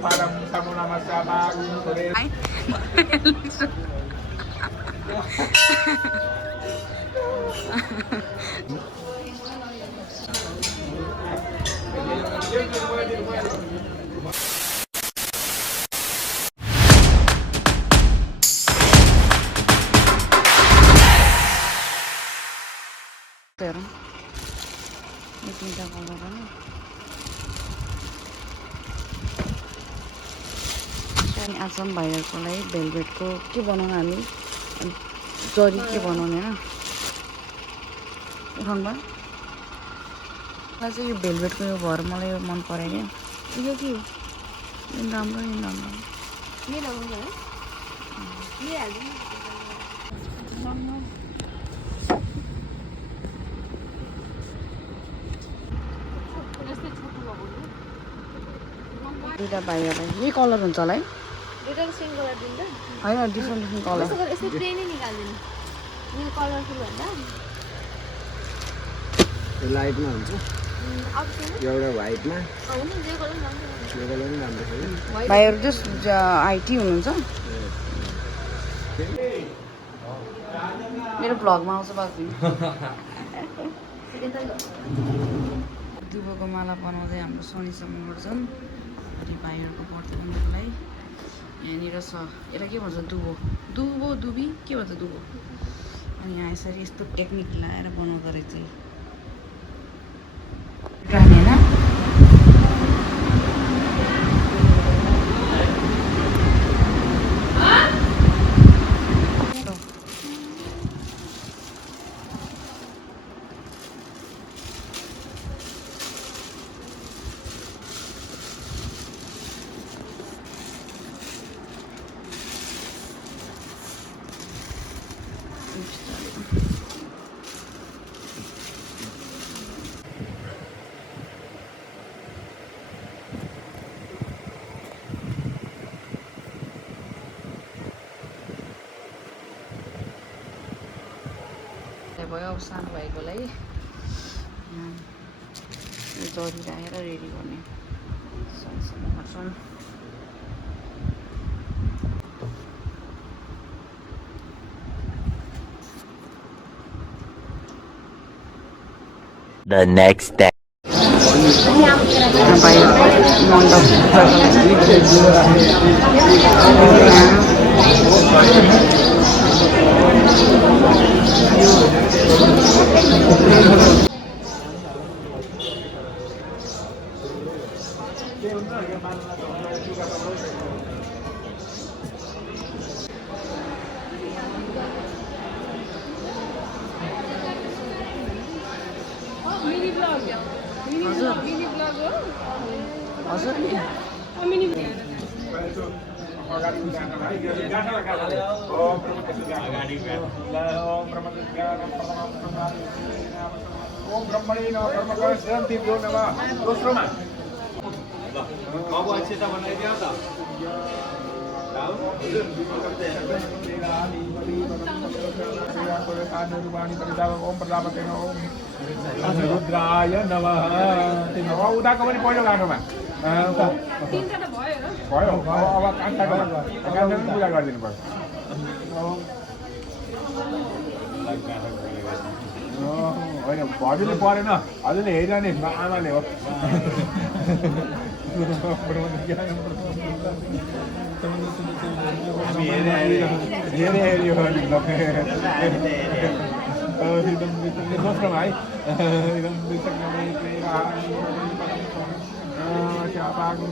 parang sa mo naman sa bagong kulit. Ay. Pero may tinta ko na kami. अनि आज भाइहरूको लागि भेलभेटको के बनाउनु हामी जरी के बनाउने होइन उठाउनु भयो मलाई चाहिँ यो भेलभेटको यो भएर मलाई यो मन पऱ्यो क्या यो के हो यो राम्रो यो राम्रो दुईवटा भाइहरूलाई यही कलर हुन्छ होला है दुईटा सेम कलर दिन्छ होइन डिफ्रेन्ट डिफ्रेन्ट कलर यस्तो प्लेनै निकाल्दिनु यो कलरफुल भन्दा लाइटमा हुन्छ एउटा व्हाइटमा हुन्छ जे कलर राम्रो यो कलर पनि राम्रो छ भाइहरू चाहिँ आइटी हुनुहुन्छ मेरो भ्लगमा आउँछ बाँच्नु दुबोको माला बनाउँदै हाम्रो सोनीसँग गर्छन् अनि भाइहरूको बर्थडे बनाउनुको लागि यहाँनिर छ यसलाई के भन्छ दुबो दुबो दुबी के भन्छ दुबो अनि यहाँ यसरी यस्तो टेक्निक लगाएर बनाउँदो रहेछ राख्ने होइन भयो अब सानो भाइको लागि यो जरी राखेर रेडी गर्ने सँगसँगै गर्छौँ The next day. ओम ब्रह्मणे नमः कर्मकर सिद्धिभ्यो नमः दोस्रोमा अब अच्छे से बनाइदियो त ओम प्रजापते ओम रुद्राय नमः उदाको पनि पहिलो गाडोमा भयो अब कान्छाको पूजा गरिदिनु पर्छ होइन हजुरले परेन हजुरले हेरिरहने आमाले हो दोस्रोमा है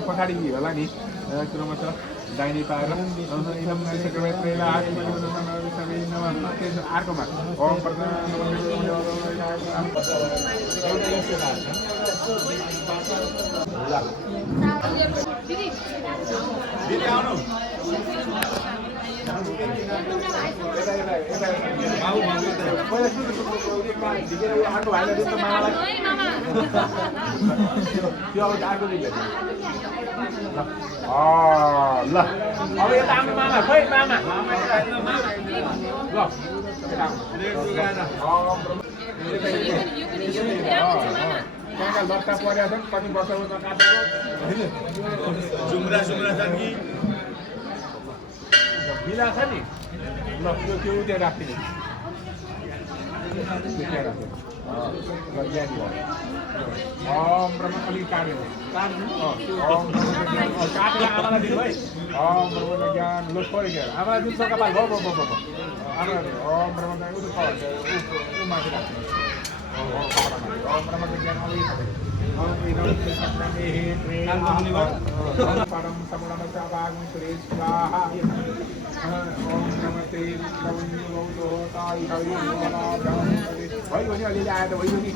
पछाडि होला नि कुरोमा छ दाहिने पाएर अर्कोमा ल अब यता आउनु मामा खोइ मामा ल त्यहाँका लट्टा परेका छन् कति वर्षको नकाटेको जुम्रा छ कि बिला छ नि ल त्यो त्यहाँ राखिदिनु ब्रह्म अलिक काट्यो काटेर आमालाई दिनु है ब्रह्म ज्ञान लोक पऱ्यो क्या आमालाई दिनु कपाल भयो आमाले ब्रह्म ऊ माथि राख्नु ब्रह्म ज्ञान अलिक परम समणमचाभागं सुरेश स्वाहा ओम नमस्ते भइगयो नि अलिअलि आयो त भइगयो नि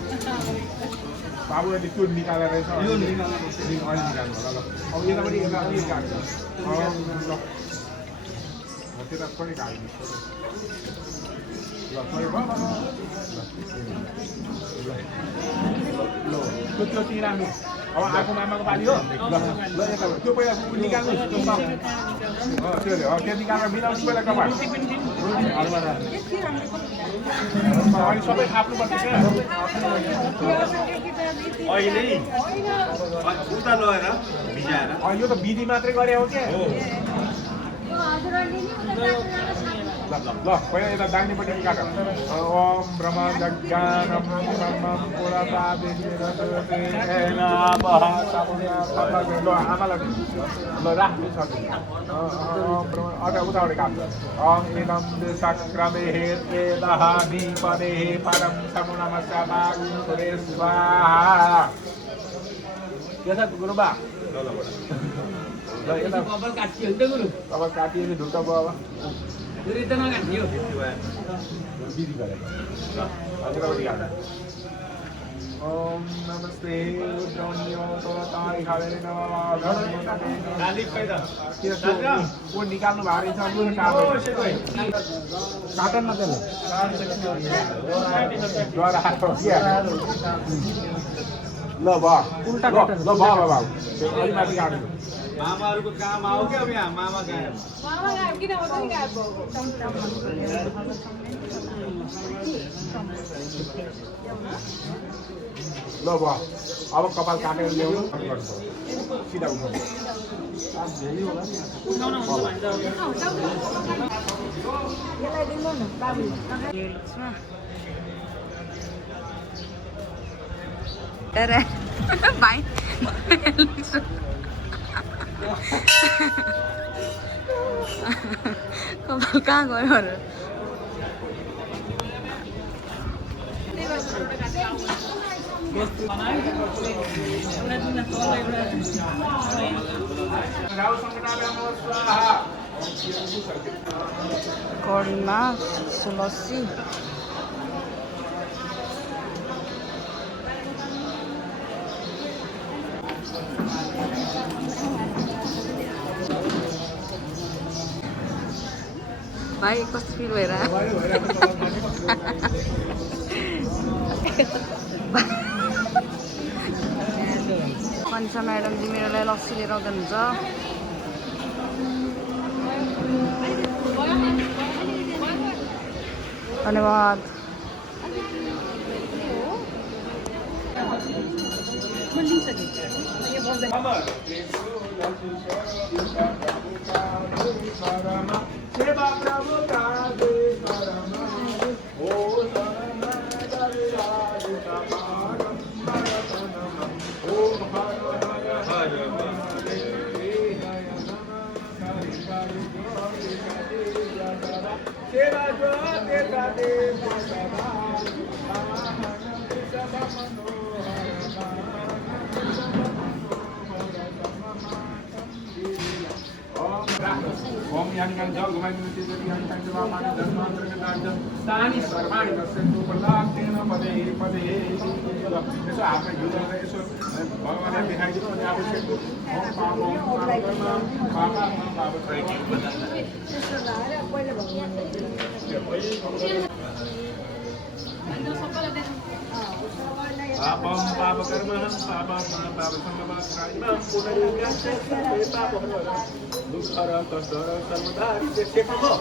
बाबुले त्यो निकालेर रहेछ अहिले निकाल्नु होला ल अब यतापट्टि यता अलिक काट्छ ल त्यता पनि काट्नु ल त्यो चाहिँ राम्रो अब आएको मामाको पालि हो ल यता त्यो पहिला निकाल्नु त्यो त्यो निकालेर मिलाउनु पहिला कपाल अनि सबै थाप्नुपर्छ क्या अहिले उता लगेर भिजाएर यो त विधि मात्रै गरे हो क्या ल पहिला यता दाहिनेपट्टि काट ओम ब्रह्म ज्ञानम ब्रह्मम ल आमालाई ल राख्नु छ उताबाट काट्छ ओम इदम सक्रमे हेते दहानि पदे परम समुनमस्याभागं सुरेश स्वाहा के छ गुरुबा ल यता कपाल काटियो नि त गुरु कपाल काटियो नि ढुक्क भयो अब फेरि त नकाट्यो विधि गरेको ओम नमस्ते रुद्रन्यो तोताई खावेरे नमः गालिक पैदा को निकाल्नु भएको रहेछ काटन न त्यसले द्वारा आएको क्या ल भयो उल्टा काट ल भयो बाबु अलि माथि काट्नु मामाहरूको काम आयो क्या अब यहाँ मामा गायब किन हुन्छ नि गायब ल भयो अब कपाल काटेर ल्याउनु सिधा उठाउनु भाइ कपाल कहाँ गयो अरे कढीमा लस्सी भाइ कस्तो फिल भएर कन्सा म्याडमजी मेरो लागि लस्सी लिएर आउँनुहुन्छ धन्यवाद सेवा प्रभु कादे परम ओ परम दरियादिता पारम परतनम ओम हर हर हर सेवा ज्योति कादे सदा ओम यानिकान जल घुमाइदिनु त्यसरी यानिकान जवामानि धर्मान्तर्गताजन तानि सर्वाणि दर्शन्तु प्रलाप्तेन पदे पदे यसो हातमा घिउ गरेर यसो भगवानलाई देखाइदिनु अनि आफू सेक्नु ओम पाप कर्म पाप पापम पाप कर्म पाप पाप संगम पुनर्विज्ञान पाप दुःखर कष्टर सर्वदारी सेक्नु भयो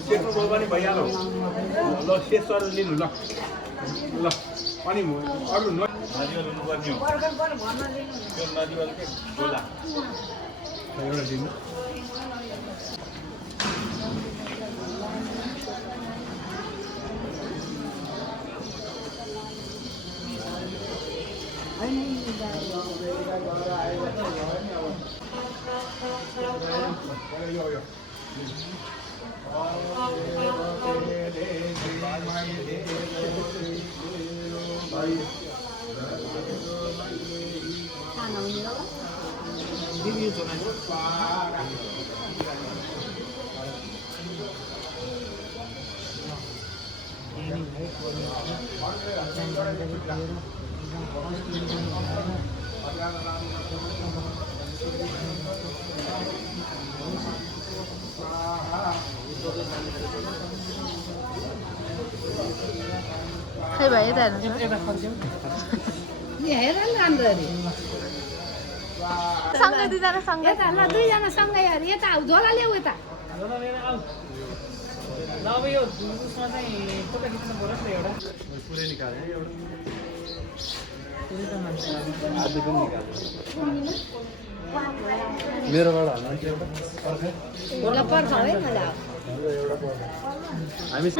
सेक्नु भयो भने भइहाल्यो ल शेषहरू लिनु ल ल अनि अरू नदीवाल हुनुपर्ने हो त्यो नदीवालकै गोला एउटा दिनु खै भाइ यता हेर्नु सँगै दुईजना सँगै दुईजना सँगै अरे यता झोला ल्याऊ यता पुरै निकाल्यो एउटा मेरोबाट हाल्नु एउटा झोला पर्छ है मलाई हामी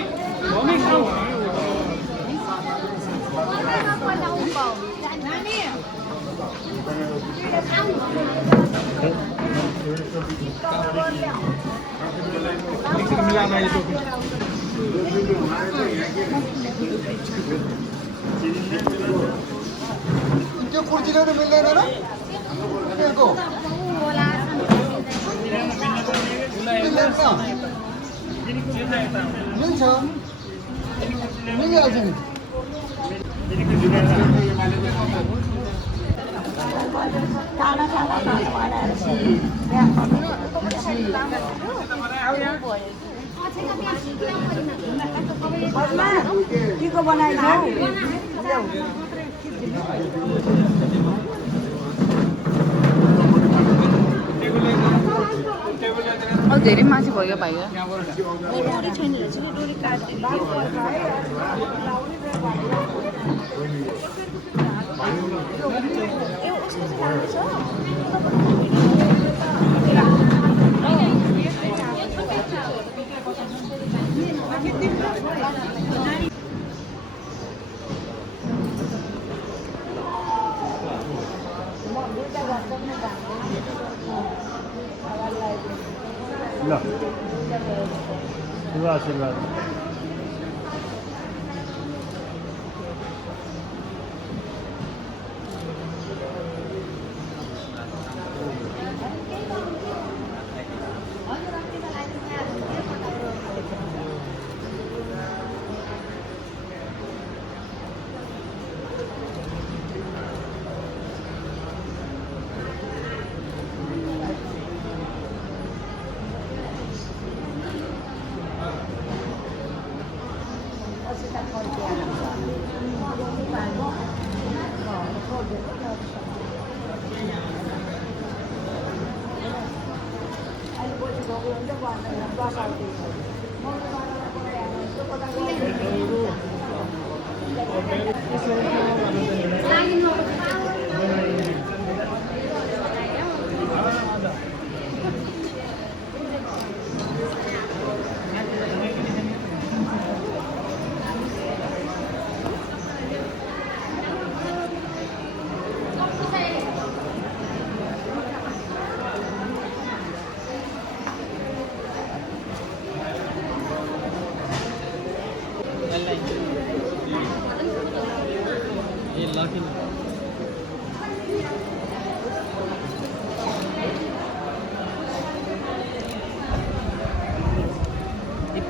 त्यो कुर्सी ल्याउनु मिल्दैन र तपाईँको मिल्छ मिलिहाल्छ नि के बनाइदिनु धेरै मान्छे भयो भाइ डोरी छैन रहेछ कि डोरी ल शुभ आशीर्वाद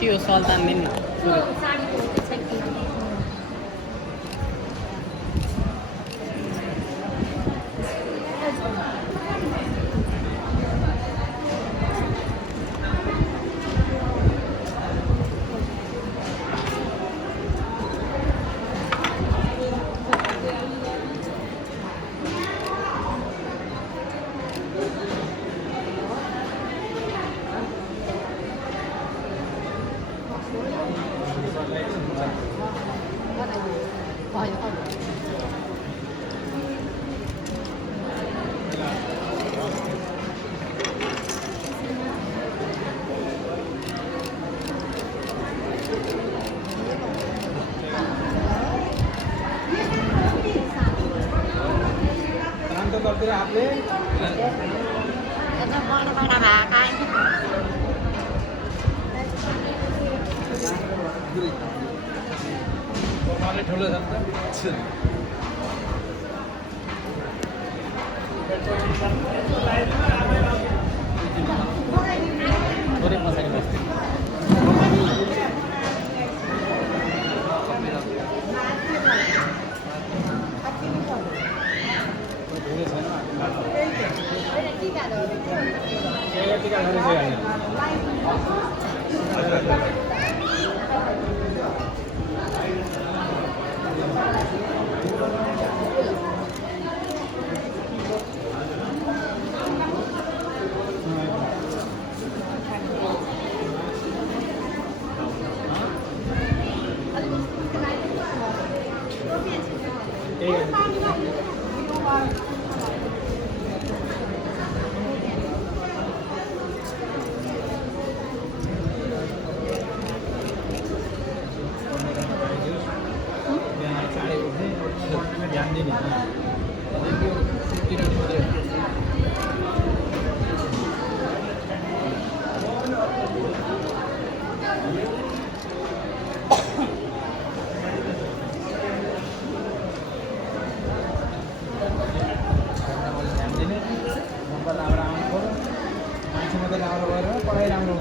त्यो सल्तान नि ध्यान दिने पढाइ राम्रो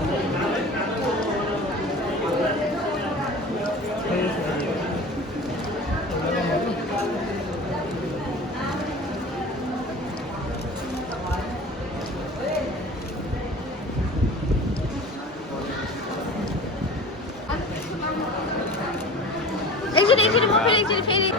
एकचोटि म फेरि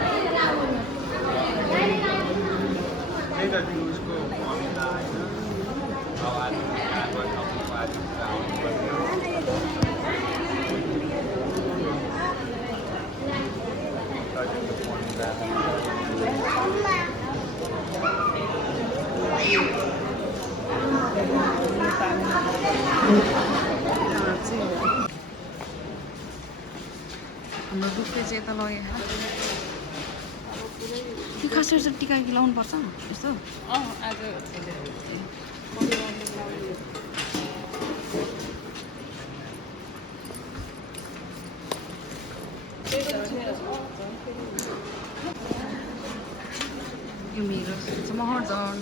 हाम्रो बुफे चाहिँ यता लगेको त्यो खास गरी टिका कि लाउनु पर्छ यस्तो यो मेरो महर्जन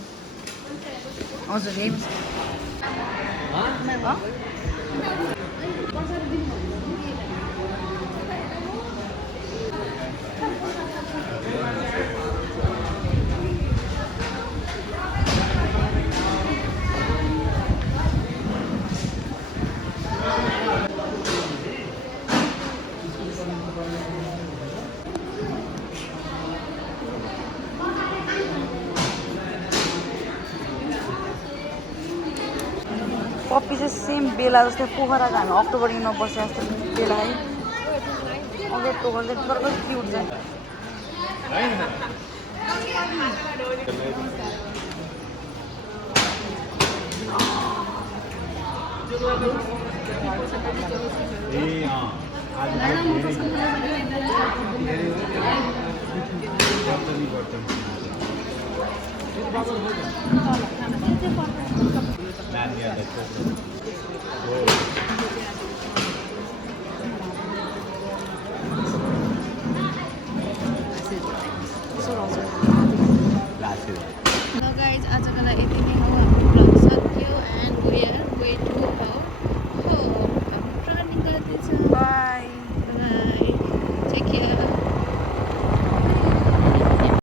हजुर हेर्नुहोस् पप्पी चाहिँ सेम बेला जस्तै पोखराको हामी अक्टोबर इनमा बसे जस्तो बेला है अगर टोकल चाहिँ तर क्युट चाहिँ गाइज आजको लागि यति नै हो हाम्रो भ्लग सक्यो and we are way to